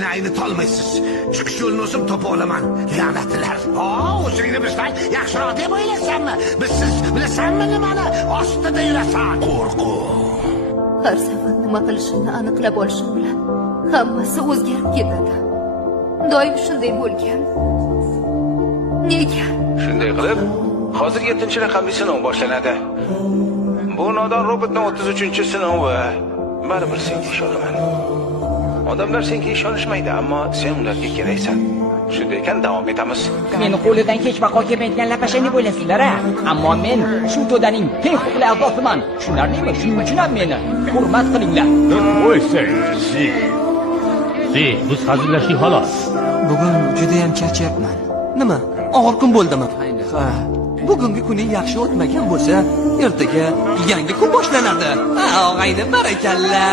meni aynitolmaysiz. Chiqish yo'lini o'zim topa olaman. La'natlar. O'zingni bizdan yaxshiroq deb o'ylaysanmi? Bizsiz bilasanmi nimani ostida yurasan? Qo'rquv. Har safar nima qilishimni aniqlab olishim bilan hammasi o'zgarib ketadi. Doim shunday bo'lgan. Nega? Shunday qilib, hozir 7-raqamli sinov boshlanadi. Bu nodon robotning 33-sinovi. Baribir senga ishonaman. Odamlar senga ishonishmaydi, ammo sen ularga keraksan. Shunday ekan davom etamiz. Meni qo'lidan hech vaqo kelmaydigan lapashang deb o'ylaysizlar-a? Ammo men shu to'daning teng huquqli a'zosiman. Tushunarlimi? Shuning uchun ham meni hurmat qilinglar. Qo'ysang, Si, biz hazillashdik xolos. Bugun juda ham charchyapman. Nima? Og'ir kun bo'ldimi? Ha. Bugungi kuning yaxshi o'tmagan bo'lsa, ertaga yangi kun boshlanadi. Ha, og'ayni barakalla.